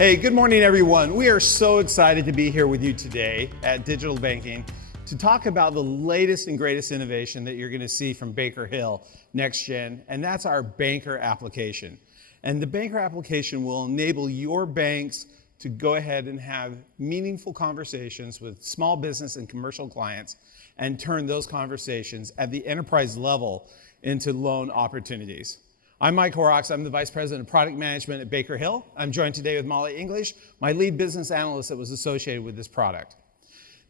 Hey, good morning, everyone. We are so excited to be here with you today at Digital Banking to talk about the latest and greatest innovation that you're going to see from Baker Hill NextGen, and that's our banker application. And the banker application will enable your banks to go ahead and have meaningful conversations with small business and commercial clients and turn those conversations at the enterprise level into loan opportunities. I'm Mike Horrocks. I'm the Vice President of Product Management at Baker Hill. I'm joined today with Molly English, my lead business analyst that was associated with this product.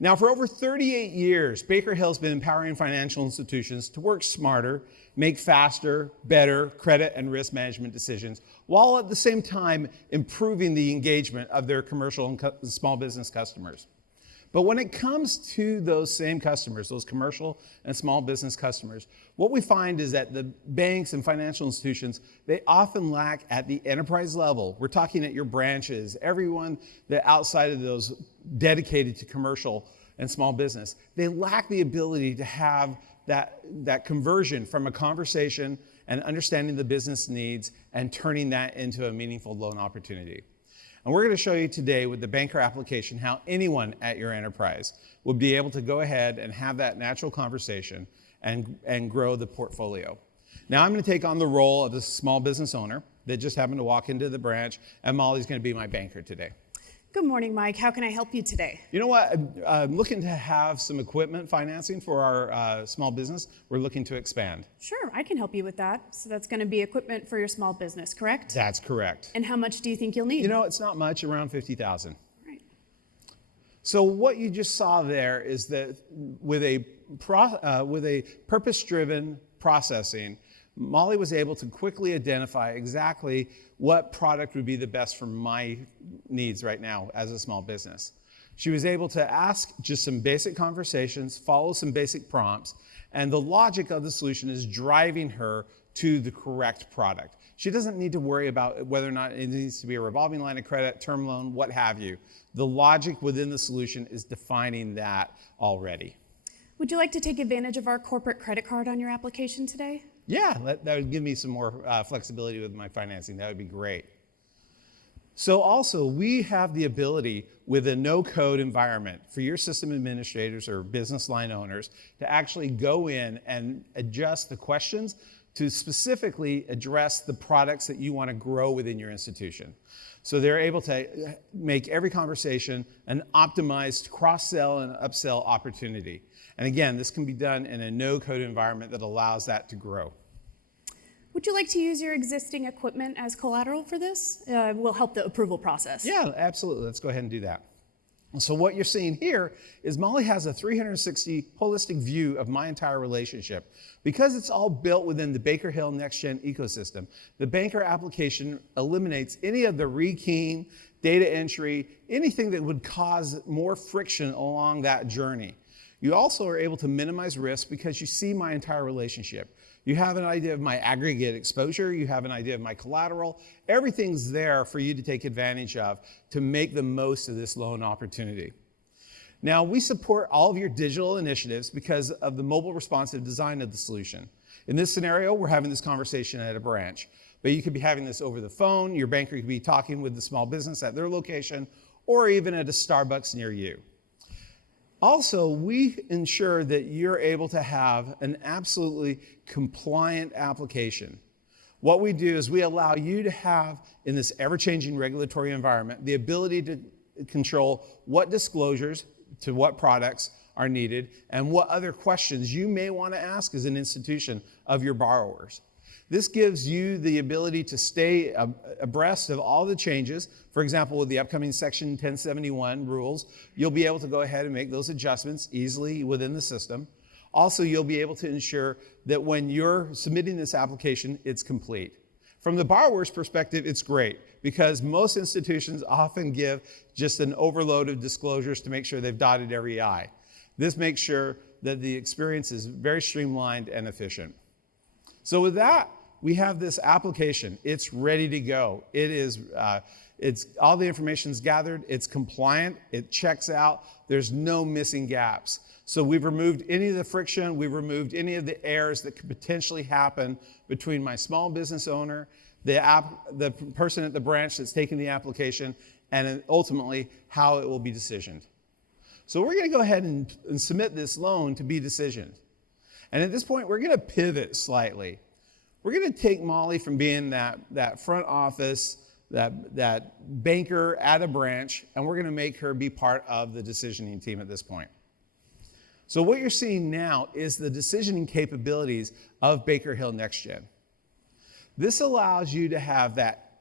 Now, for over 38 years, Baker Hill's been empowering financial institutions to work smarter, make faster, better credit and risk management decisions, while at the same time improving the engagement of their commercial and small business customers. But when it comes to those same customers, those commercial and small business customers, what we find is that the banks and financial institutions, they often lack at the enterprise level. We're talking at your branches, everyone that outside of those dedicated to commercial and small business, they lack the ability to have that conversion from a conversation and understanding the business needs and turning that into a meaningful loan opportunity. And we're going to show you today with the banker application how anyone at your enterprise will be able to go ahead and have that natural conversation and grow the portfolio. Now I'm going to take on the role of the small business owner that just happened to walk into the branch, and Molly's going to be my banker today. Good morning, Mike. How can I help you today? You know what? I'm looking to have some equipment financing for our small business. We're looking to expand. Sure, I can help you with that. So that's going to be equipment for your small business, correct? That's correct. And how much do you think you'll need? You know, it's not much, around $50,000. Right. So what you just saw there is that with a purpose-driven processing, Molly was able to quickly identify exactly what product would be the best for my needs right now as a small business. She was able to ask just some basic conversations, follow some basic prompts, and the logic of the solution is driving her to the correct product. She doesn't need to worry about whether or not it needs to be a revolving line of credit, term loan, what have you. The logic within the solution is defining that already. Would you like to take advantage of our corporate credit card on your application today? Yeah, that would give me some more flexibility with my financing. That would be great. So also, we have the ability with a no-code environment for your system administrators or business line owners to actually go in and adjust the questions to specifically address the products that you want to grow within your institution. So they're able to make every conversation an optimized cross-sell and upsell opportunity. And again, this can be done in a no-code environment that allows that to grow. Would you like to use your existing equipment as collateral for this? Will help the approval process. Yeah, absolutely. Let's go ahead and do that. So what you're seeing here is Molly has a 360 holistic view of my entire relationship. Because it's all built within the Baker Hill NextGen ecosystem, the banker application eliminates any of the rekeying, data entry, anything that would cause more friction along that journey. You also are able to minimize risk because you see my entire relationship. You have an idea of my aggregate exposure, you have an idea of my collateral. Everything's there for you to take advantage of to make the most of this loan opportunity. Now, we support all of your digital initiatives because of the mobile responsive design of the solution. In this scenario, we're having this conversation at a branch, but you could be having this over the phone, your banker could be talking with the small business at their location, or even at a Starbucks near you. Also, we ensure that you're able to have an absolutely compliant application. What we do is we allow you to have, in this ever-changing regulatory environment, the ability to control what disclosures to what products are needed and what other questions you may want to ask as an institution of your borrowers. This gives you the ability to stay abreast of all the changes. For example, with the upcoming Section 1071 rules, you'll be able to go ahead and make those adjustments easily within the system. Also, you'll be able to ensure that when you're submitting this application, it's complete. From the borrower's perspective, it's great because most institutions often give just an overload of disclosures to make sure they've dotted every I. This makes sure that the experience is very streamlined and efficient. So with that, we have this application. It's ready to go. It's all the information's gathered. It's compliant. It checks out. There's no missing gaps. So we've removed any of the friction. We've removed any of the errors that could potentially happen between my small business owner, the person at the branch that's taking the application, and then ultimately how it will be decisioned. So we're going to go ahead and submit this loan to be decisioned. And at this point, we're going to pivot slightly. We're going to take Molly from being that front office, that banker at a branch, and we're going to make her be part of the decisioning team at this point. So what you're seeing now is the decisioning capabilities of Baker Hill NextGen. This allows you to have that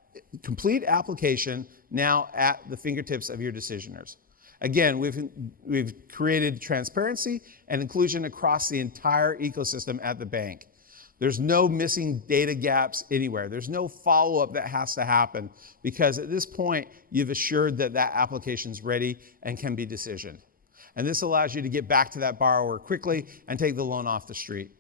complete application now at the fingertips of your decisioners. Again, we've created transparency and inclusion across the entire ecosystem at the bank. There's no missing data gaps anywhere. There's no follow-up that has to happen because at this point, you've assured that that application's ready and can be decisioned. And this allows you to get back to that borrower quickly and take the loan off the street.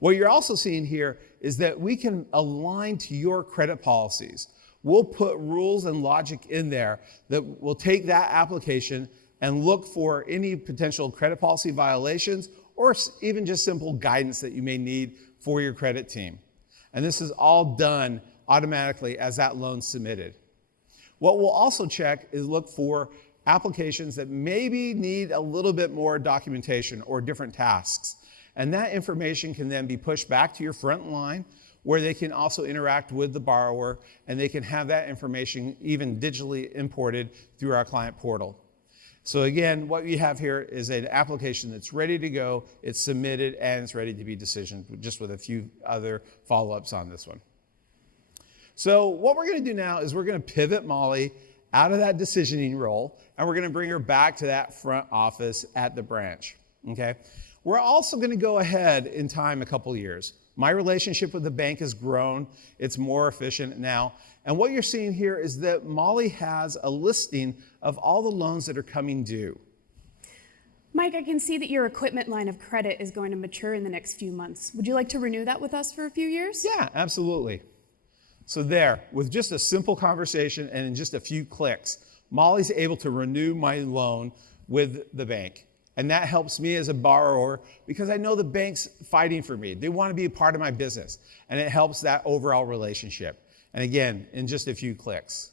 What you're also seeing here is that we can align to your credit policies. We'll put rules and logic in there that will take that application and look for any potential credit policy violations or even just simple guidance that you may need for your credit team. And this is all done automatically as that loan's submitted. What we'll also check is look for applications that maybe need a little bit more documentation or different tasks. And that information can then be pushed back to your front line where they can also interact with the borrower and they can have that information even digitally imported through our client portal. So again, what we have here is an application that's ready to go, it's submitted, and it's ready to be decisioned, just with a few other follow-ups on this one. So what we're gonna do now is we're gonna pivot Molly out of that decisioning role, and we're gonna bring her back to that front office at the branch, okay? We're also gonna go ahead in time a couple years. My relationship with the bank has grown, it's more efficient now, and what you're seeing here is that Molly has a listing of all the loans that are coming due. Mike, I can see that your equipment line of credit is going to mature in the next few months. Would you like to renew that with us for a few years? Yeah, absolutely. So there, with just a simple conversation and in just a few clicks, Molly's able to renew my loan with the bank. And that helps me as a borrower because I know the bank's fighting for me. They want to be a part of my business. And it helps that overall relationship. And again, in just a few clicks.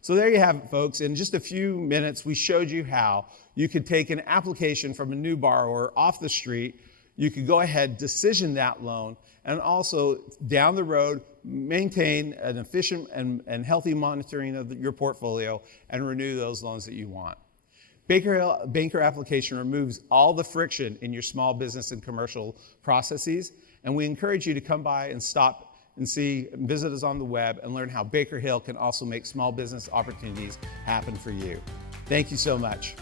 So there you have it, folks. In just a few minutes, we showed you how you could take an application from a new borrower off the street. You could go ahead, decision that loan, and also down the road, maintain an efficient and healthy monitoring of your portfolio and renew those loans that you want. Banker application removes all the friction in your small business and commercial processes, and we encourage you to come by and stop and visit us on the web and learn how Baker Hill can also make small business opportunities happen for you. Thank you so much.